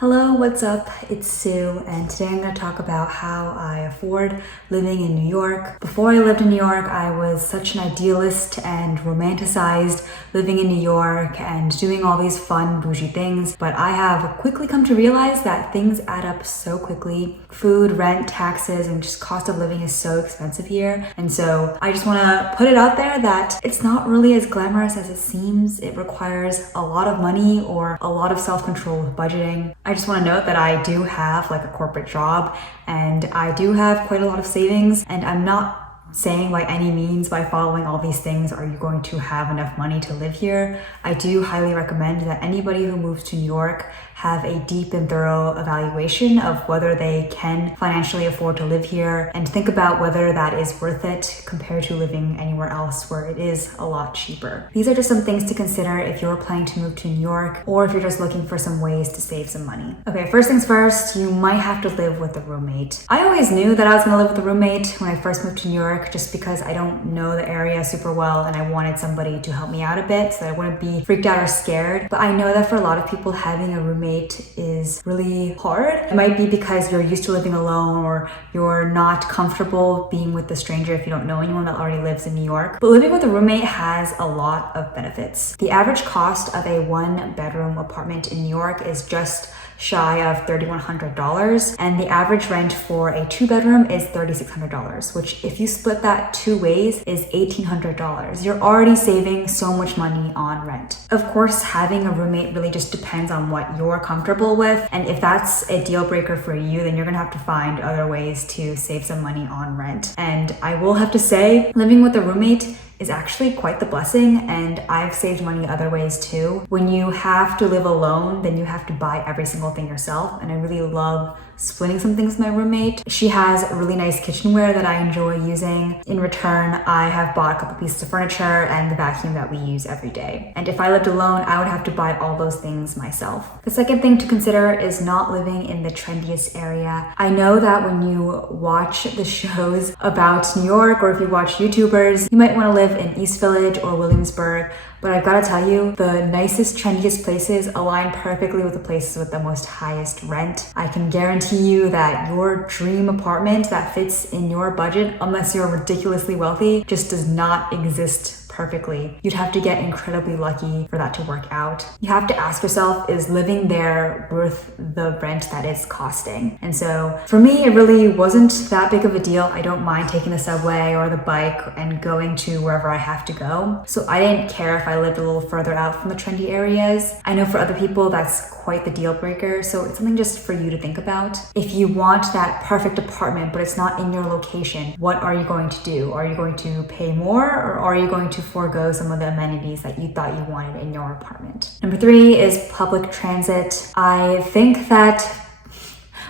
Hello, what's up? It's Sue, and today I'm going to talk about how I afford living in New York. Before I lived in New York, I was such an idealist and romanticized living in New York and doing all these fun, bougie things, but I have quickly come to realize that things add up so quickly. Food, rent, taxes, and just cost of living is so expensive here, and so I just want to put it out there that it's not really as glamorous as it seems. It requires a lot of money or a lot of self-control with budgeting. I just want to note that I do have like a corporate job and I do have quite a lot of savings, and I'm not saying by any means by following all these things are you going to have enough money to live here. I do highly recommend that anybody who moves to New York have a deep and thorough evaluation of whether they can financially afford to live here and think about whether that is worth it compared to living anywhere else where it is a lot cheaper. These are just some things to consider if you're planning to move to New York or if you're just looking for some ways to save some money. Okay, first things first, you might have to live with a roommate. I always knew that I was gonna live with a roommate when I first moved to New York just because I don't know the area super well and I wanted somebody to help me out a bit so that I wouldn't be freaked out or scared. But I know that for a lot of people, having a roommate is really hard. It might be because you're used to living alone or you're not comfortable being with a stranger if you don't know anyone that already lives in New York. But living with a roommate has a lot of benefits. The average cost of a one-bedroom apartment in New York is just shy of $3,100, and the average rent for a two-bedroom is $3,600, which if you split that two ways is $1,800. You're already saving so much money on rent. Of course, having a roommate really just depends on what you're comfortable with, and if that's a deal breaker for you, then you're gonna have to find other ways to save some money on rent. And I will have to say, living with a roommate is actually quite the blessing, and I've saved money other ways too. When you have to live alone, then you have to buy every single thing yourself, and I really love splitting some things with my roommate. She has really nice kitchenware that I enjoy using. In return, I have bought a couple pieces of furniture and the vacuum that we use every day. And if I lived alone, I would have to buy all those things myself. The second thing to consider is not living in the trendiest area. I know that when you watch the shows about New York, or if you watch YouTubers, you might want to live in East Village or Williamsburg, but I've got to tell you, the nicest, trendiest places align perfectly with the places with the most highest rent. I can guarantee you that your dream apartment that fits in your budget, unless you're ridiculously wealthy, just does not exist perfectly. You'd have to get incredibly lucky for that to work out. You have to ask yourself, is living there worth the rent that it's costing? And so for me, it really wasn't that big of a deal. I don't mind taking the subway or the bike and going to wherever I have to go. So I didn't care if I lived a little further out from the trendy areas. I know for other people, that's quite the deal breaker. So it's something just for you to think about. If you want that perfect apartment, but it's not in your location, what are you going to do? Are you going to pay more, or are you going to forego some of the amenities that you thought you wanted in your apartment? Number 3 is public transit. I think that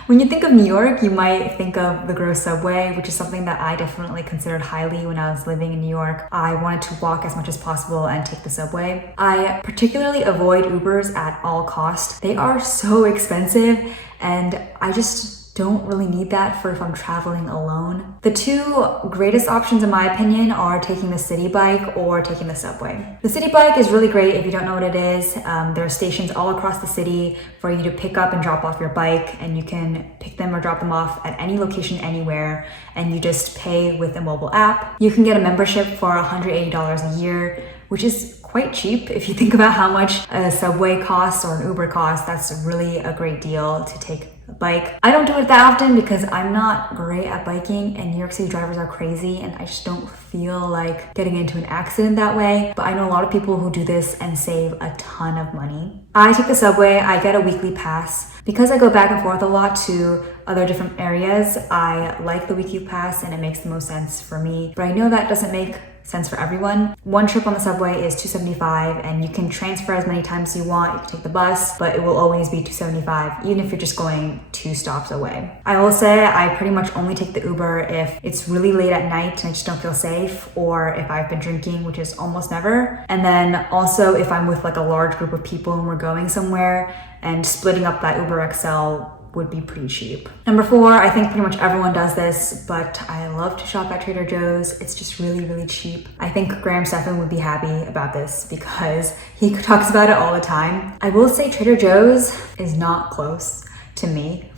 when you think of New York, you might think of the GROW subway, which is something that I definitely considered highly when I was living in New York. I wanted to walk as much as possible and take the subway. I particularly avoid Ubers at all costs. They are so expensive, and I just don't really need that for if I'm traveling alone. The two greatest options in my opinion are taking the Citi Bike or taking the subway. The Citi Bike is really great if you don't know what it is. There are stations all across the city for you to pick up and drop off your bike, and you can pick them or drop them off at any location anywhere, and you just pay with a mobile app. You can get a membership for $180 a year, which is quite cheap. If you think about how much a subway costs or an Uber costs, that's really a great deal to take a bike. I don't do it that often because I'm not great at biking, and New York City drivers are crazy, and I just don't feel like getting into an accident that way. But I know a lot of people who do this and save a ton of money. I take the subway. I get a weekly pass. Because I go back and forth a lot to other different areas, I like the weekly pass and it makes the most sense for me. But I know that doesn't make sense for everyone. One trip on the subway is $275, and you can transfer as many times as you want. You can take the bus, but it will always be $275, even if you're just going 2 stops away. I will say I pretty much only take the Uber if it's really late at night and I just don't feel safe, or if I've been drinking, which is almost never. And then also if I'm with like a large group of people and we're going somewhere, and splitting up that Uber XL would be pretty cheap. Number 4, I think pretty much everyone does this, but I love to shop at Trader Joe's. It's just really, really cheap. I think Graham Stephan would be happy about this because he talks about it all the time. I will say Trader Joe's is not close to me,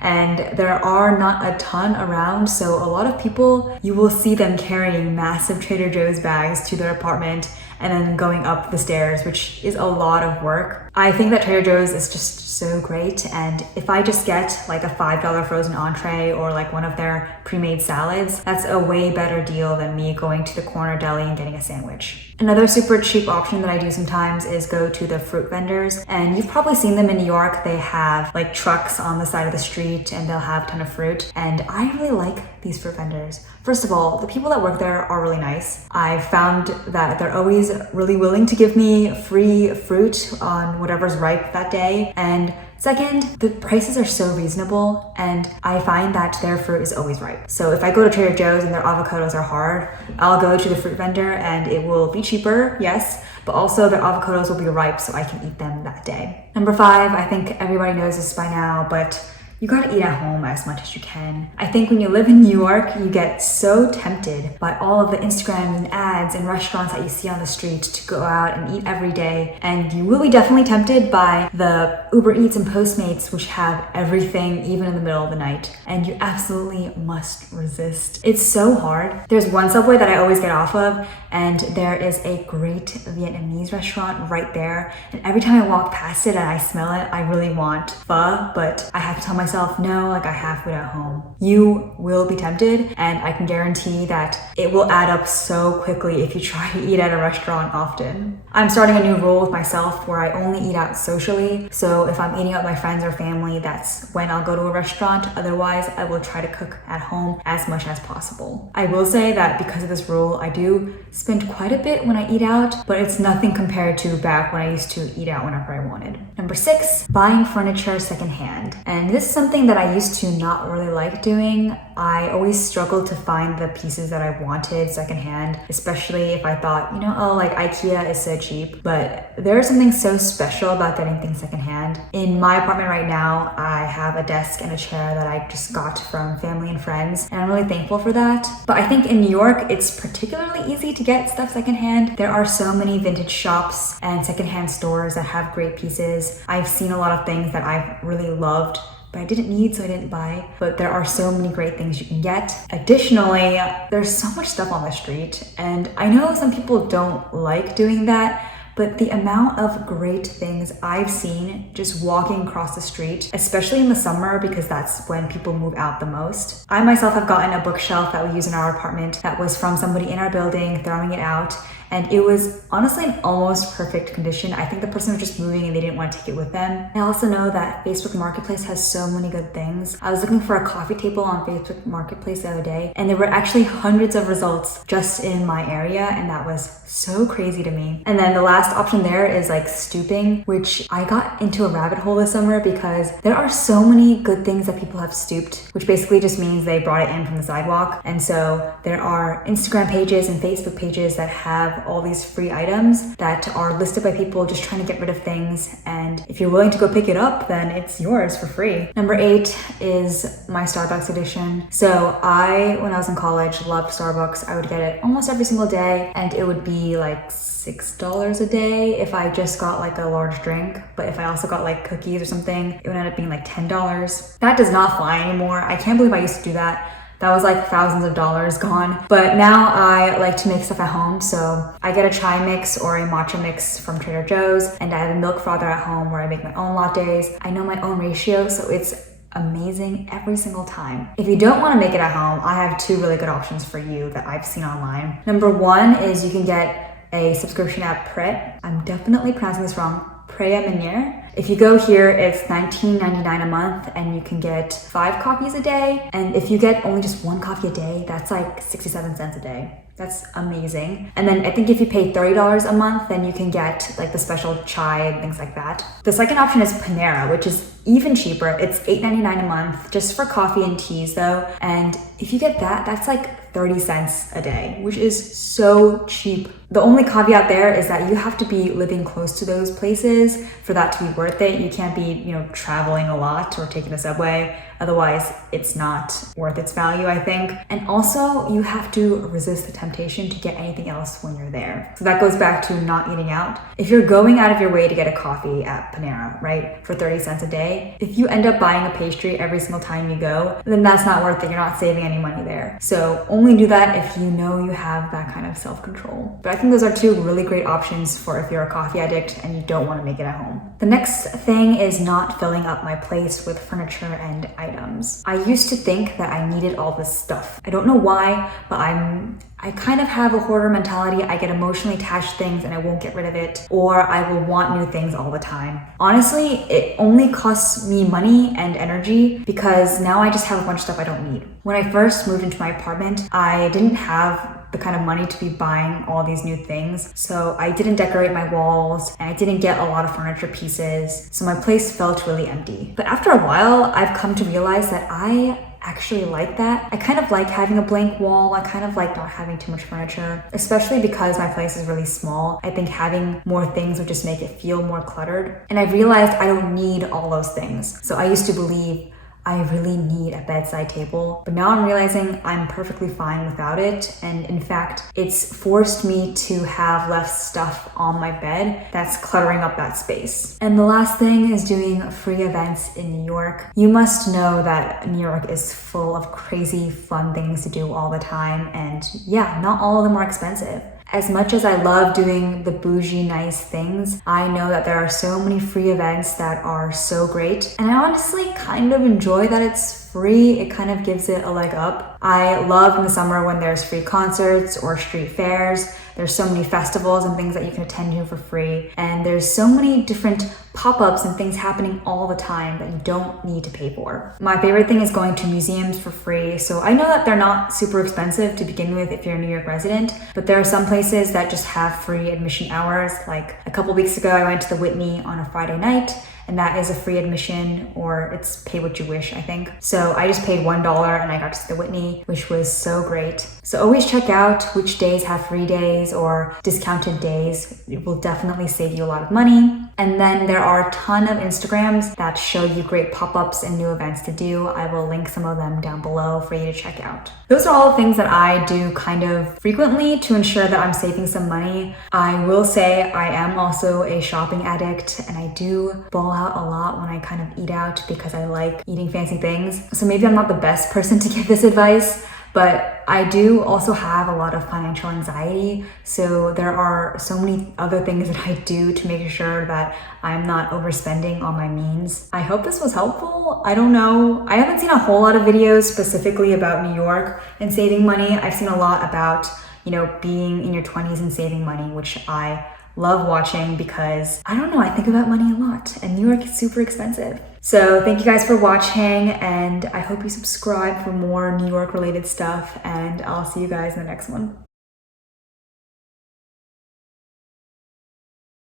and there are not a ton around, so a lot of people, you will see them carrying massive Trader Joe's bags to their apartment and then going up the stairs, which is a lot of work. I think that Trader Joe's is just so great, and if I just get like a $5 frozen entree or like one of their pre-made salads, that's a way better deal than me going to the corner deli and getting a sandwich. Another super cheap option that I do sometimes is go to the fruit vendors, and you've probably seen them in New York. They have like trucks on the side of the street and they'll have a ton of fruit, and I really like these fruit vendors. First of all, the people that work there are really nice. I've found that they're always really willing to give me free fruit on whatever's ripe that day. And second, the prices are so reasonable, and I find that their fruit is always ripe. So if I go to Trader Joe's and their avocados are hard, I'll go to the fruit vendor and it will be cheaper, yes, but also their avocados will be ripe so I can eat them that day. Number 5, I think everybody knows this by now, but you gotta eat at home as much as you can. I think when you live in New York, you get so tempted by all of the Instagrams and ads and restaurants that you see on the street to go out and eat every day. And you will be definitely tempted by the Uber Eats and Postmates, which have everything even in the middle of the night. And you absolutely must resist. It's so hard. There's one Subway that I always get off of, and there is a great Vietnamese restaurant right there. And every time I walk past it and I smell it, I really want pho, but I have to tell myself, no, like I have food at home. You will be tempted, and I can guarantee that it will add up so quickly if you try to eat at a restaurant often. I'm starting a new rule with myself where I only eat out socially. So if I'm eating out with my friends or family, that's when I'll go to a restaurant. Otherwise, I will try to cook at home as much as possible. I will say that because of this rule, I do spend quite a bit when I eat out, but it's nothing compared to back when I used to eat out whenever I wanted. Number 6, buying furniture secondhand. And this is something that I used to not really like doing. I always struggled to find the pieces that I wanted secondhand, especially if I thought, like IKEA is so cheap. But there is something so special about getting things secondhand. In my apartment right now, I have a desk and a chair that I just got from family and friends, and I'm really thankful for that. But I think in New York, it's particularly easy to get stuff secondhand. There are so many vintage shops and secondhand stores that have great pieces. I've seen a lot of things that I've really loved, but I didn't need, so I didn't buy. But there are so many great things you can get. Additionally, there's so much stuff on the street, and I know some people don't like doing that, but the amount of great things I've seen just walking across the street, especially in the summer because that's when people move out the most. I myself have gotten a bookshelf that we use in our apartment that was from somebody in our building throwing it out, and it was honestly in almost perfect condition. I think the person was just moving and they didn't want to take it with them. I also know that Facebook Marketplace has so many good things. I was looking for a coffee table on Facebook Marketplace the other day, and there were actually hundreds of results just in my area, and that was so crazy to me. And then the last option there is like stooping, which I got into a rabbit hole this summer because there are so many good things that people have stooped, which basically just means they brought it in from the sidewalk. And so there are Instagram pages and Facebook pages that have all these free items that are listed by people just trying to get rid of things, and if you're willing to go pick it up, then it's yours for free. Number 8 is my Starbucks edition. So when I was in college, loved Starbucks. I would get it almost every single day, and it would be like $6 a day if I just got like a large drink. But if I also got like cookies or something, it would end up being like $10. That does not fly anymore. I can't believe I used to do that. That was like thousands of dollars gone. But now I like to make stuff at home. So I get a chai mix or a matcha mix from Trader Joe's, and I have a milk frother at home where I make my own lattes. I know my own ratio, so it's amazing every single time. If you don't want to make it at home, I have 2 really good options for you that I've seen online. Number 1 is you can get a subscription at Pret. I'm definitely pronouncing this wrong. Pret. If you go here, it's $19.99 a month, and you can get 5 coffees a day. And if you get only just 1 coffee a day, that's like 67 cents a day. That's amazing. And then I think if you pay $30 a month, then you can get like the special chai and things like that. The second option is Panera, which is even cheaper. It's $8.99 a month just for coffee and teas though. And if you get that, that's like 30 cents a day, which is so cheap. The only caveat there is that you have to be living close to those places for that to be worth it. You can't be, traveling a lot or taking the subway. Otherwise, it's not worth its value, I think. And also, you have to resist the temptation to get anything else when you're there. So that goes back to not eating out. If you're going out of your way to get a coffee at Panera, right, for 30 cents a day, if you end up buying a pastry every single time you go, then that's not worth it. You're not saving any money there. So only do that if you know you have that kind of self-control. But I think those are two really great options for if you're a coffee addict and you don't want to make it at home. The next thing is not filling up my place with furniture and items. I used to think that I needed all this stuff. I don't know why, but I kind of have a hoarder mentality. I get emotionally attached to things and I won't get rid of it, or I will want new things all the time. Honestly, it only costs me money and energy because now I just have a bunch of stuff I don't need. When I first moved into my apartment, I didn't have the kind of money to be buying all these new things. So I didn't decorate my walls and I didn't get a lot of furniture pieces. So my place felt really empty. But after a while, I've come to realize that I actually like that. I kind of like having a blank wall. I kind of like not having too much furniture, especially because my place is really small. I think having more things would just make it feel more cluttered. And I've realized I don't need all those things. So I used to believe I really need a bedside table, but now I'm realizing I'm perfectly fine without it. And in fact, it's forced me to have less stuff on my bed that's cluttering up that space. And the last thing is doing free events in New York. You must know that New York is full of crazy fun things to do all the time. And yeah, not all of them are expensive. As much as I love doing the bougie, nice things, I know that there are so many free events that are so great. And I honestly kind of enjoy that it's free. It kind of gives it a leg up. I love in the summer when there's free concerts or street fairs. There's so many festivals and things that you can attend to for free. And there's so many different pop-ups and things happening all the time that you don't need to pay for. My favorite thing is going to museums for free. So I know that they're not super expensive to begin with if you're a New York resident, but there are some places that just have free admission hours. Like a couple weeks ago, I went to the Whitney on a Friday night, and that is a free admission, or it's pay what you wish, I think. So I just paid $1 and I got to see the Whitney, which was so great. So always check out which days have free days or discounted days. It will definitely save you a lot of money. And then there are a ton of Instagrams that show you great pop-ups and new events to do. I will link some of them down below for you to check out. Those are all the things that I do kind of frequently to ensure that I'm saving some money. I will say I am also a shopping addict and I do ball out a lot when I kind of eat out because I like eating fancy things. So maybe I'm not the best person to give this advice, but I do also have a lot of financial anxiety. So there are so many other things that I do to make sure that I'm not overspending on my means. I hope this was helpful. I don't know. I haven't seen a whole lot of videos specifically about New York and saving money. I've seen a lot about, being in your 20s and saving money, which I love watching because, I don't know, I think about money a lot and New York is super expensive. So thank you guys for watching and I hope you subscribe for more New York related stuff and I'll see you guys in the next one.